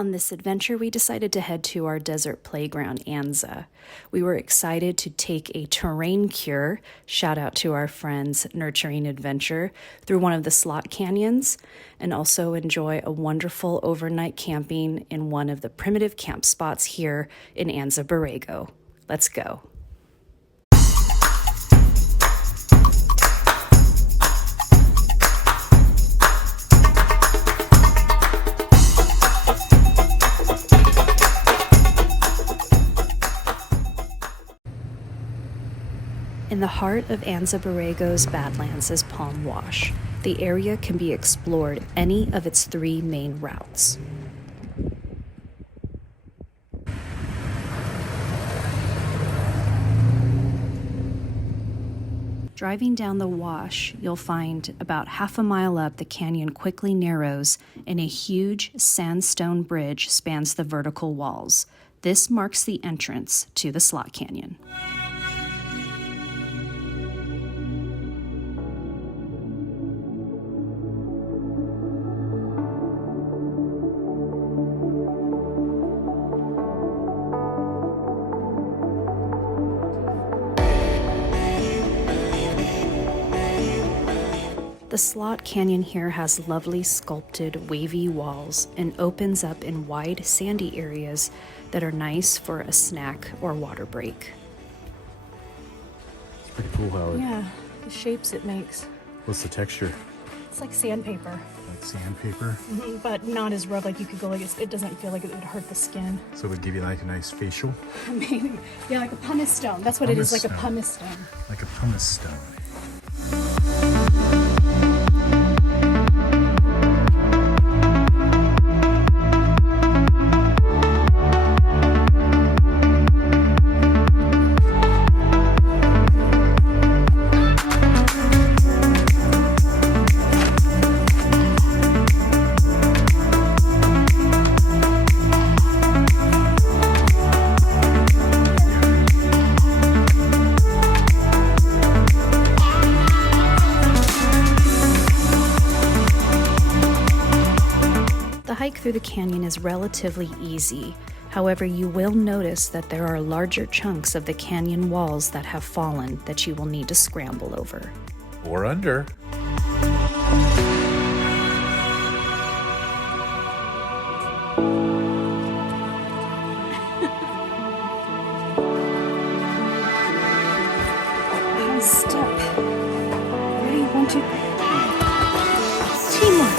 On this adventure, we decided to head to our desert playground, Anza. We were excited to take a terrain cure, shout out to our friends Nurturing Adventure, through one of the slot canyons, and also enjoy a wonderful overnight camping in one of the primitive camp spots here in Anza Borrego. Let's go. In the heart of Anza Borrego's Badlands is Palm Wash. The area can be explored any of its 3 main routes. Driving down the wash, you'll find about half a mile up, the canyon quickly narrows and a huge sandstone bridge spans the vertical walls. This marks the entrance to the slot canyon. The slot canyon here has lovely sculpted wavy walls and opens up in wide sandy areas that are nice for a snack or water break. It's pretty cool how Yeah, the shapes it makes. What's the texture? It's like sandpaper. Like sandpaper? Mm-hmm, but not as rough, like you could go like it doesn't feel like it would hurt the skin. So it would give you like a nice facial? Maybe. Yeah, like a pumice stone. That's what it is, like a pumice stone. Like a pumice stone. The hike through the canyon is relatively easy. However, you will notice that there are larger chunks of the canyon walls that have fallen that you will need to scramble over. Or under. Nice step. Ready? 1, 2, 3. Teamwork.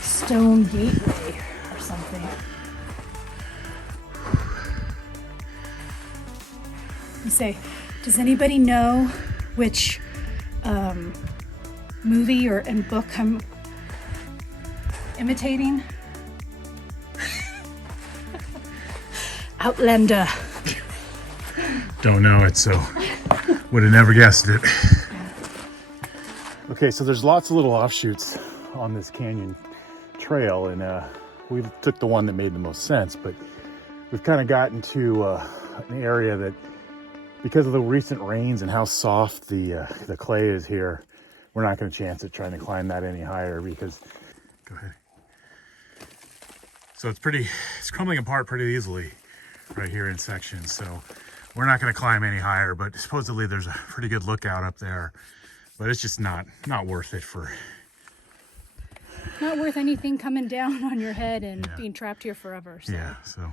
Stone gateway or something. You say, does anybody know which movie and book I'm imitating? Outlander. Don't know it, so would have never guessed it. Okay, so there's lots of little offshoots on this canyon trail, and we took the one that made the most sense, but we've kind of gotten to an area that, because of the recent rains and how soft the clay is here, we're not going to chance it trying to climb that any higher because, go ahead. So it's crumbling apart pretty easily right here in sections, so we're not going to climb any higher, but supposedly there's a pretty good lookout up there, but it's just not worth it for... Not worth anything coming down on your head and being trapped here forever. So. Yeah, so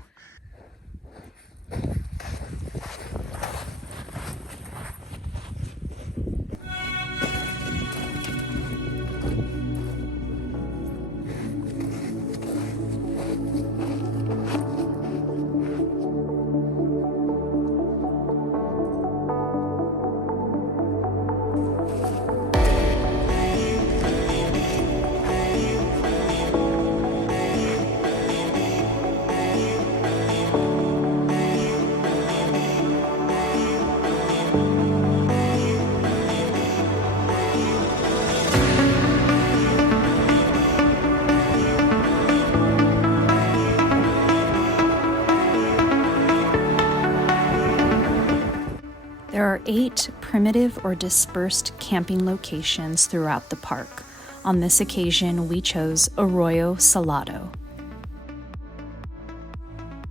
are 8 primitive or dispersed camping locations throughout the park. On this occasion, we chose Arroyo Salado.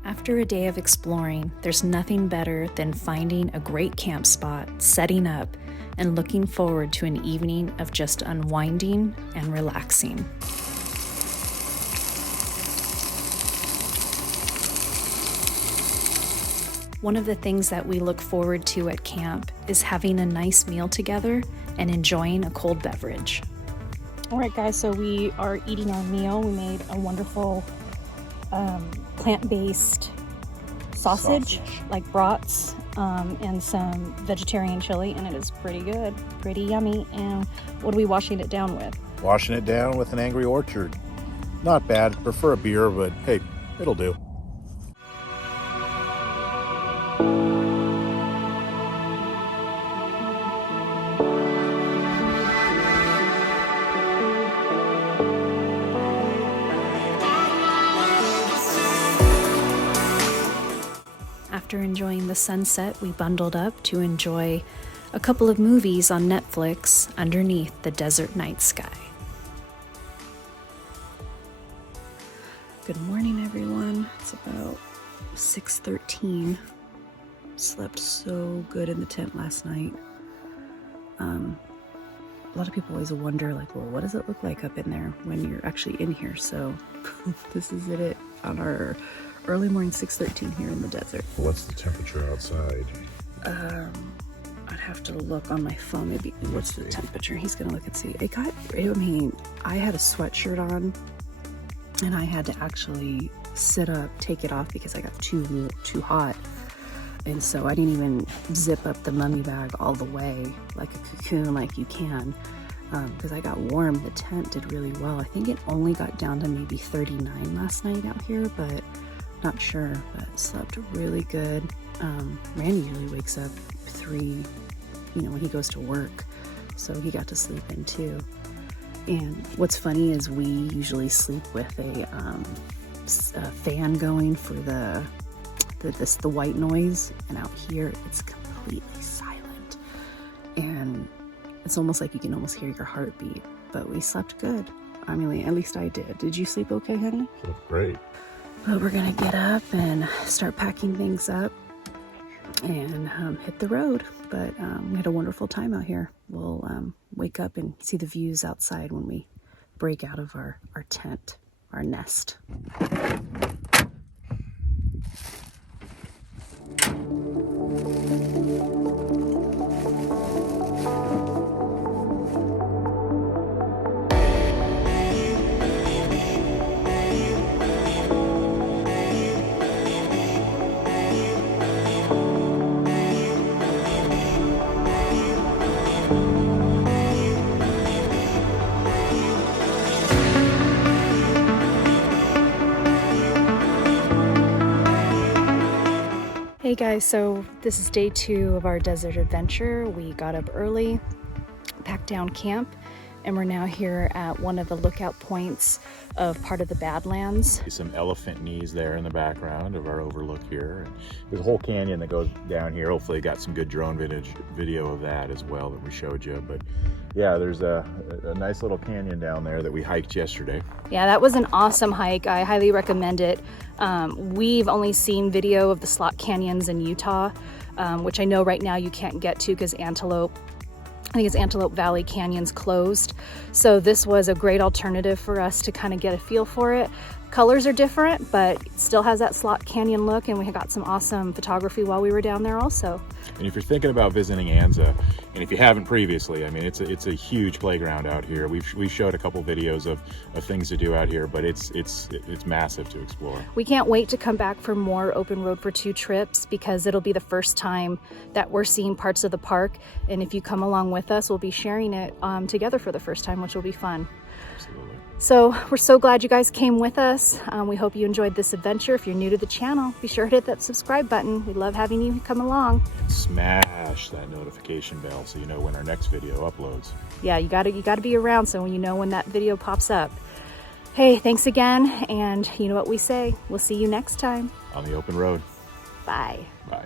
After a day of exploring, there's nothing better than finding a great camp spot, setting up, and looking forward to an evening of just unwinding and relaxing. One of the things that we look forward to at camp is having a nice meal together and enjoying a cold beverage. All right, guys, so we are eating our meal. We made a wonderful plant-based sausage, like brats, and some vegetarian chili, and it is pretty good, pretty yummy. And what are we washing it down with? Washing it down with an Angry Orchard. Not bad. Prefer a beer, but hey, it'll do. After enjoying the sunset, we bundled up to enjoy a couple of movies on Netflix underneath the desert night sky. Good morning, everyone. It's about 6:13. Slept so good in the tent last night. A lot of people always wonder, like, well, what does it look like up in there when you're actually in here? So this is it on our early morning, 6:13 here in the desert. What's the temperature outside? I'd have to look on my phone. Maybe what's the temperature? He's gonna look and see. I had a sweatshirt on, and I had to actually sit up, take it off because I got too hot. And so I didn't even zip up the mummy bag all the way like a cocoon like you can, because I got warm. The tent did really well. I think it only got down to maybe 39 last night out here, but not sure. But slept really good. Randy usually wakes up 3, when he goes to work, so he got to sleep in too. And what's funny is we usually sleep with a fan going for the white noise, and out here it's completely silent, and it's almost like you can almost hear your heartbeat. But we slept good. I mean, at least I did. Did you sleep okay, honey? Slept great. But we're gonna get up and start packing things up and hit the road. But we had a wonderful time out here. We'll wake up and see the views outside when we break out of our tent, our nest. Hey guys, so this is day 2 of our desert adventure. We got up early, packed down camp, and we're now here at one of the lookout points of part of the Badlands. Some elephant knees there in the background of our overlook here. And there's a whole canyon that goes down here. Hopefully got some good drone video of that as well that we showed you. But yeah, there's a nice little canyon down there that we hiked yesterday. Yeah, that was an awesome hike. I highly recommend it. We've only seen video of the slot canyons in Utah, which I know right now you can't get to because I think it's Antelope Valley Canyon's closed. So this was a great alternative for us to kind of get a feel for it. Colors are different, but it still has that slot canyon look, and we got some awesome photography while we were down there also. And if you're thinking about visiting Anza, and if you haven't previously, I mean, it's a huge playground out here. We've showed a couple videos of things to do out here, but it's massive to explore. We can't wait to come back for more Open Road for 2 trips, because it'll be the first time that we're seeing parts of the park. And if you come along with us, we'll be sharing it together for the first time, which will be fun. Absolutely. So we're so glad you guys came with us. We hope you enjoyed this adventure. If you're new to the channel, be sure to hit that subscribe button. We love having you come along. And smash that notification bell so you know when our next video uploads. Yeah, you gotta be around so when you know when that video pops up. Hey, thanks again, and you know what we say. We'll see you next time. On the open road. Bye. Bye.